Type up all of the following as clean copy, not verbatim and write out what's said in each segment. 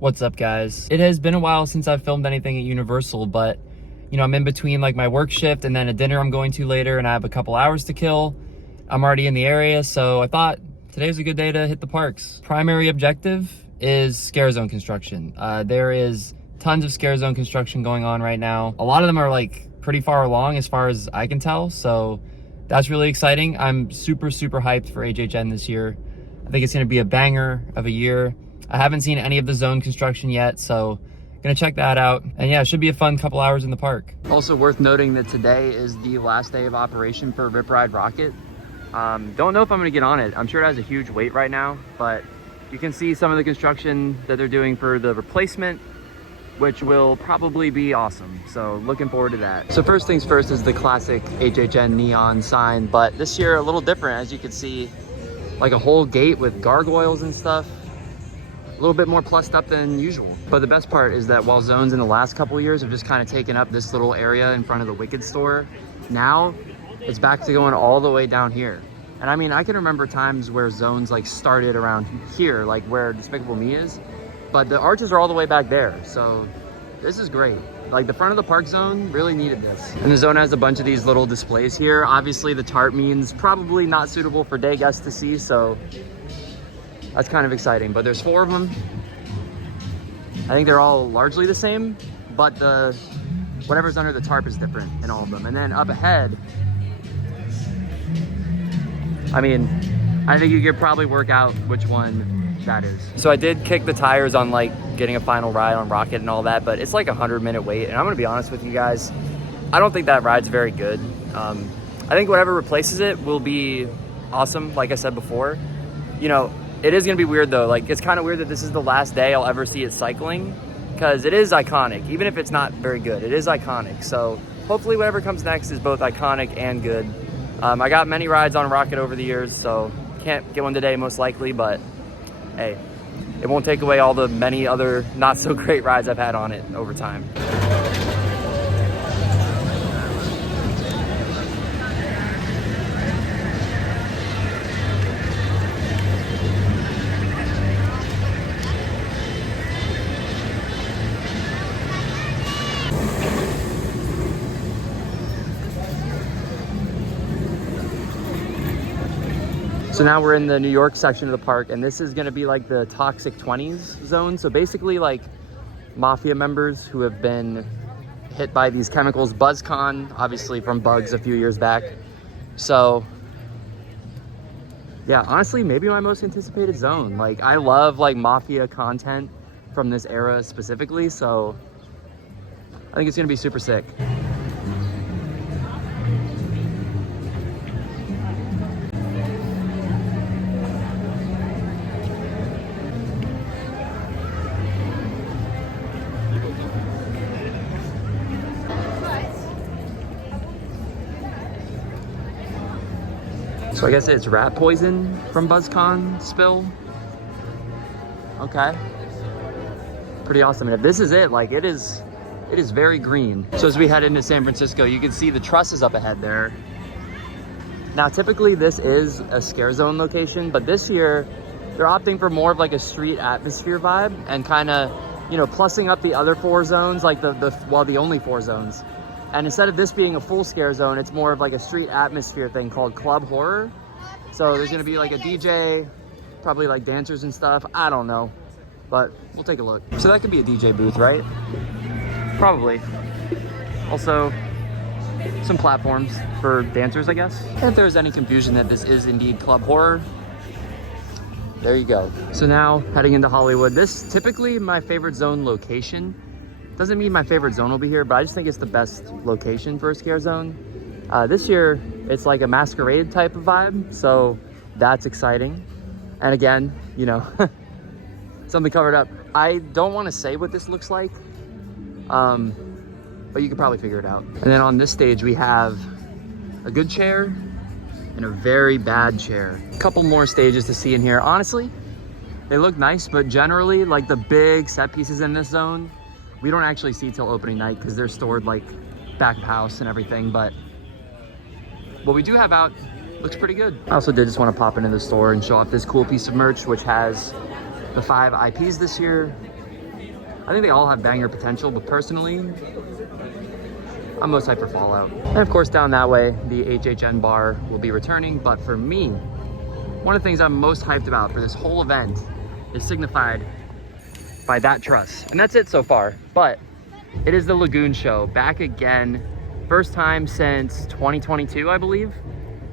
What's up, guys? It has been a while since I've filmed anything at Universal, but I'm in between like my work shift and then a dinner I'm going to later, and I have a couple hours to kill. I'm already in the area, so I thought today's a good day to hit the parks. Primary objective is scare zone construction. There is tons of scare zone construction going on right now. A lot of them are like pretty far along as far as I can tell, so that's really exciting. I'm super hyped for HHN this year. I think it's gonna be a banger of a year. I haven't seen any of the zone construction yet, so gonna check that out. And yeah, it should be a fun couple hours in the park. Also worth noting that today is the last day of operation for Rip Ride RockIt. Don't know if I'm gonna get on it. I'm sure it has a huge wait right now, but you can see some of the construction that they're doing for the replacement, which will probably be awesome. So looking forward to that. So first things first is the classic HHN neon sign, but this year a little different. As you can see, like a whole gate with gargoyles and stuff. A little bit more plussed up than usual. But the best part is that while zones in the last couple of years have just kind of taken up this little area in front of the Wicked store, now it's back to going all the way down here. And I mean, I can remember times where zones like started around here, like where Despicable Me is, but the arches are all the way back there. So this is great. Like the front of the park zone really needed this. And the zone has a bunch of these little displays here. Obviously the tarp means probably not suitable for day guests to see, so that's kind of exciting, but there's 4 of them. I think they're all largely the same, but whatever's under the tarp is different in all of them. And then up ahead, I mean, I think you could probably work out which one that is. So I did kick the tires on like getting a final ride on RockIt and all that, but it's like a 100-minute wait. And I'm gonna be honest with you guys, I don't think that ride's very good. I think whatever replaces it will be awesome, like I said before. It is gonna be weird though. Like, it's kind of weird that this is the last day I'll ever see it cycling, because it is iconic. Even if it's not very good, it is iconic. So hopefully whatever comes next is both iconic and good. I got many rides on RockIt over the years, so can't get one today most likely, but hey, it won't take away all the many other not so great rides I've had on it over time. So now we're in the New York section of the park, and this is gonna be like the toxic 20s zone. So basically like mafia members who have been hit by these chemicals. BuzzCon, obviously from Bugs a few years back. So yeah, honestly, maybe my most anticipated zone. Like, I love like mafia content from this era specifically, so I think it's gonna be super sick. So I guess it's rat poison from BuzzCon spill. Okay. Pretty awesome. And if this is it, like it is very green. So as we head into San Francisco, you can see the trusses up ahead there. Now, typically this is a scare zone location, but this year they're opting for more of like a street atmosphere vibe and kind of, plussing up the other 4 zones, like the only 4 zones. And instead of this being a full scare zone, it's more of like a street atmosphere thing called Club Horror. So there's gonna be like a DJ, probably like dancers and stuff. I don't know, but we'll take a look. So that could be a DJ booth, right? Probably. Also, some platforms for dancers, I guess. If there's any confusion that this is indeed Club Horror, there you go. So now heading into Hollywood. This typically my favorite zone location. Doesn't mean my favorite zone will be here, but I just think it's the best location for a scare zone. This year, it's like a masquerade type of vibe, so that's exciting. And again, something covered up. I don't want to say what this looks like, but you could probably figure it out. And then on this stage, we have a good chair and a very bad chair. A couple more stages to see in here. Honestly, they look nice, but generally, like the big set pieces in this zone, we don't actually see till opening night because they're stored like back of house and everything, but what we do have out looks pretty good. I also did just want to pop into the store and show off this cool piece of merch, which has the 5 IPs this year. I think they all have banger potential, but personally, I'm most hyped for Fallout. And of course, down that way, the HHN bar will be returning. But for me, one of the things I'm most hyped about for this whole event is signified by that truss. And that's it so far. But it is the Lagoon Show, back again. First time since 2022, I believe.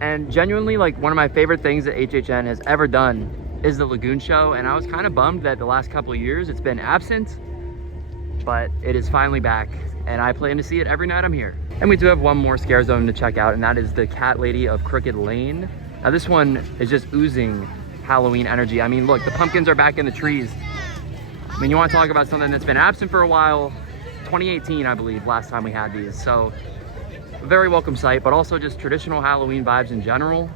And genuinely, like, one of my favorite things that HHN has ever done is the Lagoon Show. And I was kind of bummed that the last couple of years it's been absent, but it is finally back. And I plan to see it every night I'm here. And we do have one more scare zone to check out, and that is the Cat Lady of Crooked Lane. Now this one is just oozing Halloween energy. I mean, look, the pumpkins are back in the trees. I mean, you want to talk about something that's been absent for a while. 2018, I believe, last time we had these. So a very welcome sight, but also just traditional Halloween vibes in general.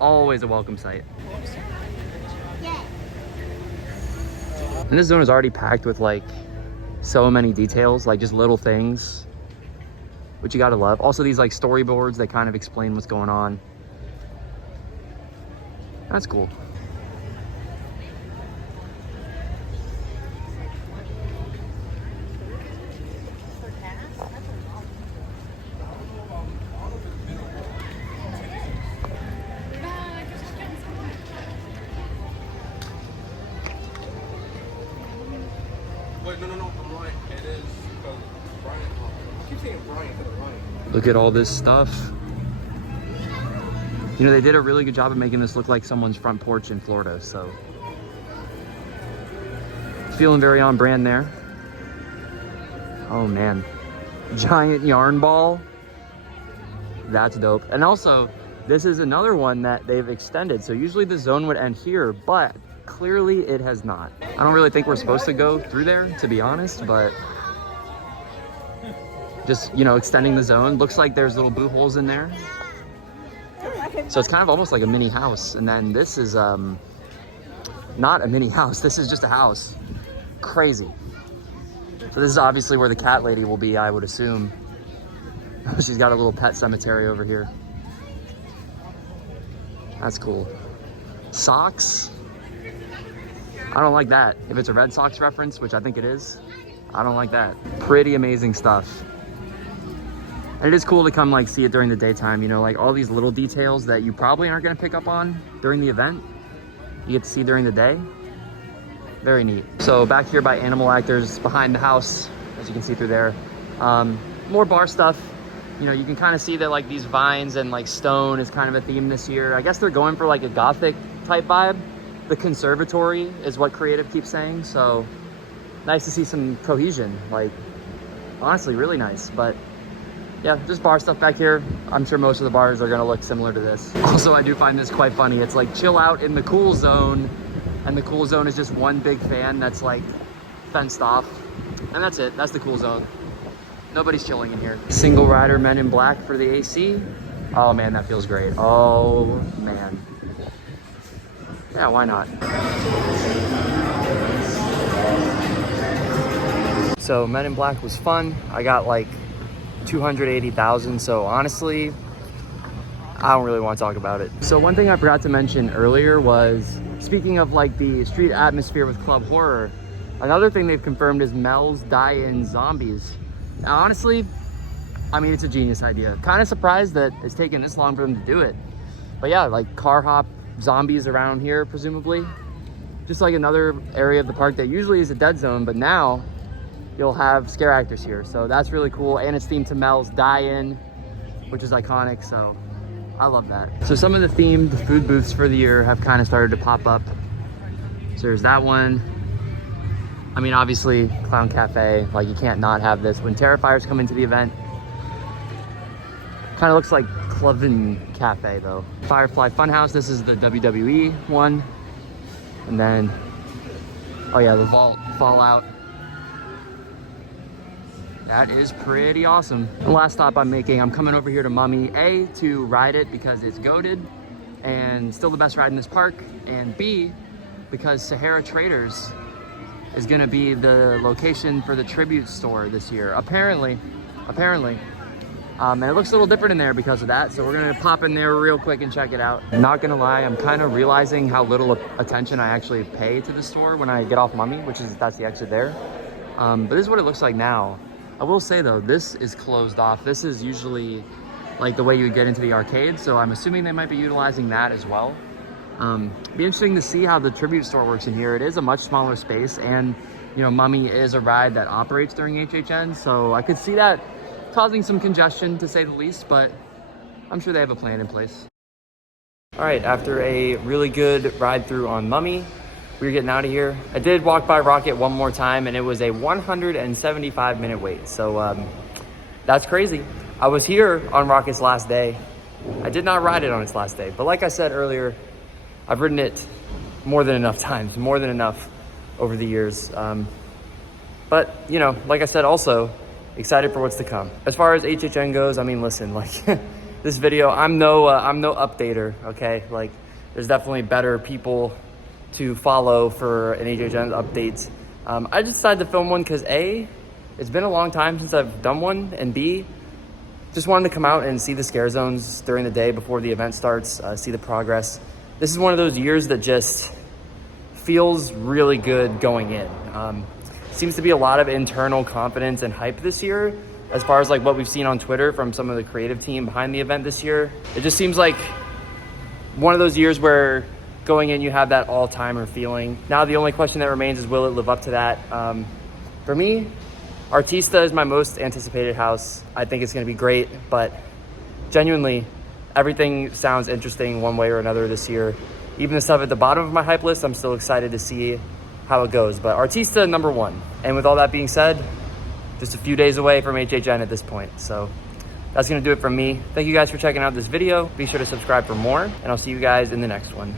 Always a welcome sight. And this zone is already packed with like so many details, like just little things, which you gotta love. Also these like storyboards that kind of explain what's going on. That's cool. Look at all this stuff. You know, they did a really good job of making this look like someone's front porch in Florida, so feeling very on brand there. Oh man, giant yarn ball. That's dope. And also, this is another one that they've extended. So usually the zone would end here, but clearly it has not. I don't really think we're supposed to go through there, to be honest, but just, you know, extending the zone. Looks like there's little boot holes in there. So it's kind of almost like a mini house. And then this is not a mini house. This is just a house. Crazy. So this is obviously where the cat lady will be, I would assume. She's got a little pet cemetery over here. That's cool. Socks. I don't like that. If it's a Red Sox reference, which I think it is, I don't like that. Pretty amazing stuff. And it is cool to come like see it during the daytime, you know, like all these little details that you probably aren't gonna pick up on during the event, you get to see during the day. Very neat. So back here by Animal Actors, behind the house, as you can see through there, more bar stuff. You know, you can kind of see that like these vines and like stone is kind of a theme this year. I guess they're going for like a Gothic type vibe. The conservatory is what creative keeps saying. So nice to see some cohesion, like honestly, really nice. But yeah, just bar stuff back here. I'm sure most of the bars are gonna look similar to this. Also, I do find this quite funny. It's like chill out in the cool zone, and the cool zone is just one big fan that's like fenced off. And that's it, that's the cool zone. Nobody's chilling in here. Single rider Men in Black for the AC. Oh man, that feels great. Oh man. Yeah, why not? So Men in Black was fun. I got like 280,000, so honestly, I don't really want to talk about it. So one thing I forgot to mention earlier was, speaking of like the street atmosphere with Club Horror, another thing they've confirmed is Mel's Die-In Zombies. Now honestly, I mean, it's a genius idea. Kind of surprised that it's taken this long for them to do it. But yeah, like car hop zombies around here, presumably. Just like another area of the park that usually is a dead zone, but now you'll have scare actors here. So that's really cool. And it's themed to Mel's Die-In, which is iconic. So I love that. So some of the themed food booths for the year have kind of started to pop up. So there's that one. I mean, obviously Clown Cafe, like you can't not have this when Terrifiers come into the event. Kind of looks like Cloven Cafe though. Firefly Funhouse, this is the WWE one. And then, oh yeah, the Vault Fallout. That is pretty awesome. The last stop I'm making, I'm coming over here to Mummy, A, to ride it because it's goated and still the best ride in this park, and B, because Sahara Traders is gonna be the location for the tribute store this year. Apparently. And it looks a little different in there because of that, so we're gonna pop in there real quick and check it out. Not gonna lie, I'm kind of realizing how little attention I actually pay to the store when I get off Mummy, that's the exit there. But this is what it looks like now. I will say though, this is closed off. This is usually like the way you would get into the arcade. So I'm assuming they might be utilizing that as well. Be interesting to see how the tribute store works in here. It is a much smaller space, and you know, Mummy is a ride that operates during HHN. So I could see that causing some congestion to say the least, but I'm sure they have a plan in place. All right, after a really good ride through on Mummy, we're getting out of here. I did walk by RockIt one more time, and it was a 175-minute wait. So that's crazy. I was here on RockIt's last day. I did not ride it on its last day, but like I said earlier, I've ridden it more than enough times, more than enough over the years. But you know, like I said, also excited for what's to come. As far as HHN goes, I mean, listen, like this video, I'm no updater, okay? Like, there's definitely better people to follow for an HHN update. I just decided to film one because A, it's been a long time since I've done one, and B, just wanted to come out and see the scare zones during the day before the event starts, see the progress. This is one of those years that just feels really good going in. Seems to be a lot of internal confidence and hype this year, as far as like what we've seen on Twitter from some of the creative team behind the event this year. It just seems like one of those years where going in, you have that all-timer feeling. Now the only question that remains is, will it live up to that? For me, Artista is my most anticipated house. I think it's gonna be great, but genuinely, everything sounds interesting one way or another this year. Even the stuff at the bottom of my hype list, I'm still excited to see how it goes. But Artista, number one. And with all that being said, just a few days away from HHN at this point. So that's gonna do it from me. Thank you guys for checking out this video. Be sure to subscribe for more, and I'll see you guys in the next one.